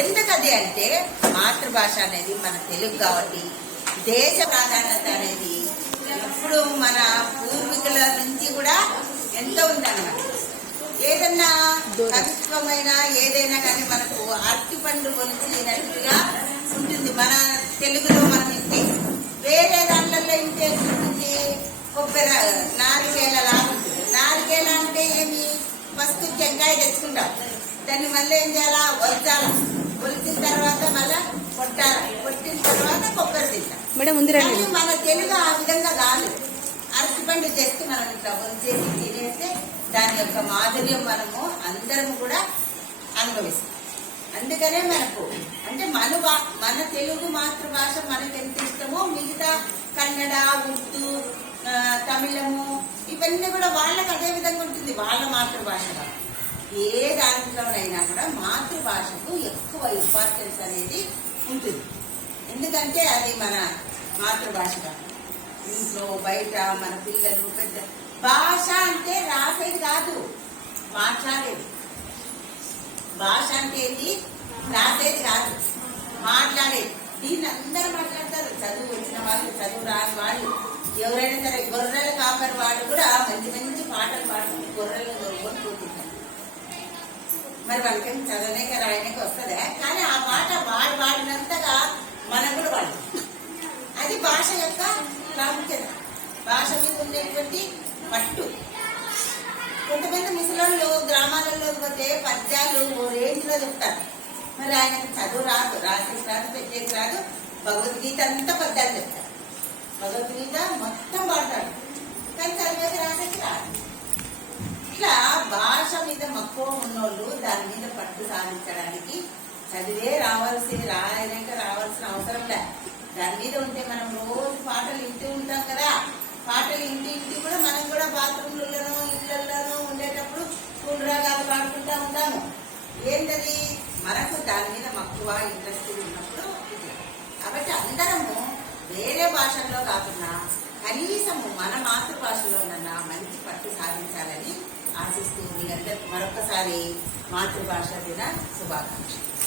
ఎందుకది అంటే మాతృభాష అనేది మన తెలుగు కాబట్టి దేశ ప్రాధాన్యత అనేది ఇప్పుడు మన పూర్వీకుల నుంచి కూడా ఎంతో ఉందన్నమాట. ఏదన్నా కవిత్వమైన ఏదైనా కానీ మనకు అరటి పండు కొలిచినట్టుగా ఉంటుంది మన తెలుగులో మనం ఇంటే వేరే దాంట్లో ఇంటే ఉంటుంది. కొబ్బరి నాలుగేళ్ళ లాగుంటుంది నాలుగేళ్ళ అంటే ఏమి? ఫస్ట్ చెంకాయ తెచ్చుకుంటాం. దాన్ని మళ్ళీ ఏం చేయాలా? వలచాలా ఒలిచిన తర్వాత మళ్ళా కొట్టాలా? కొట్టిన తర్వాత కొబ్బరి తింటాం మేడం ముందు మన తెలుగు ఆ విధంగా కాదు. అరటిపండు చేస్తే మనం ఇట్లా వంచేసి తినేస్తే దాని యొక్క మాధుర్యం మనము అందరం కూడా అనుభవిస్తాం. అందుకనే మనకు అంటే మన మన తెలుగు మాతృభాష మనకు ఎంత ఇష్టమో మిగతా కన్నడ ఉర్దూ తమిళము ఇవన్నీ కూడా వాళ్ళకి అదే విధంగా ఉంటుంది. వాళ్ళ మాతృభాష. ఏ దాంట్లోనైనా కూడా మాతృభాషకు ఎక్కువ ఇంపార్టెన్స్ అనేది ఉంటుంది. ఎందుకంటే అది మన మాతృభాష ఇంట్లో బయట మన పిల్లలు పెద్ద భాష అంటే రాసేది కాదు. మాట్లాడేది భాష అంటే ఏంటి? రాసేది కాదు. మాట్లాడేది. దీన్ని అందరూ మాట్లాడతారు. చదువు వచ్చిన వాళ్ళు చదువు రాని వాళ్ళు. ఎవరైనా సరే గొర్రెల కాపరి వాళ్ళు కూడా మంచి మంచి పాటలు పాడుతుంది గొర్రెలు మరి వాళ్ళకేం చదవలేక రాయడానికి వస్తుందా. కానీ ఆ పాట వాడు వాడినంతగా మనం కూడా వాడు అది భాష యొక్క ప్రాముఖ్యత. భాష మీద ఉండేటువంటి పట్టు. కొంతమంది ముసలాళ్ళు గ్రామాలలో పోతే పద్యాలు ఓ రేంజ్లో చెప్తారు. మరి ఆయనకు చదువు రాదు రాసేసి రాదు పెట్టేసి రాదు. భగవద్గీత అంతా పద్యాలు చెప్తారు. భగవద్గీత మొత్తం పాడతాడు. కానీ చదివేసి రాసేసి రాదు. మక్కువ ఉన్నోళ్ళు దాని మీద పట్టు సాధించడానికి చదివే రావాల్సింది రాయలేక రావాల్సిన అవసరం లే. దాని మీద ఉంటే మనం రోజు పాటలు వింటూ ఉంటాం కదా. పాటలు ఇంటి ఇంటి కూడా మనం కూడా బాత్రూమ్లలోనూ ఇళ్ళలోనూ ఉండేటప్పుడు స్కూల్ పాడుకుంటా ఉంటాము. ఏంటది? మనకు దాని మీద మక్కువ ఇంట్రెస్ట్ ఉన్నప్పుడు కాబట్టి అందరము వేరే భాషల్లో కాకుండా కనీసము మన మాతృభాషలోనన్నా మంచి పట్టు సాధించాలని ఆశిస్తూ మీ అందరికి మరొకసారి మాతృభాష దిన శుభాకాంక్షలు.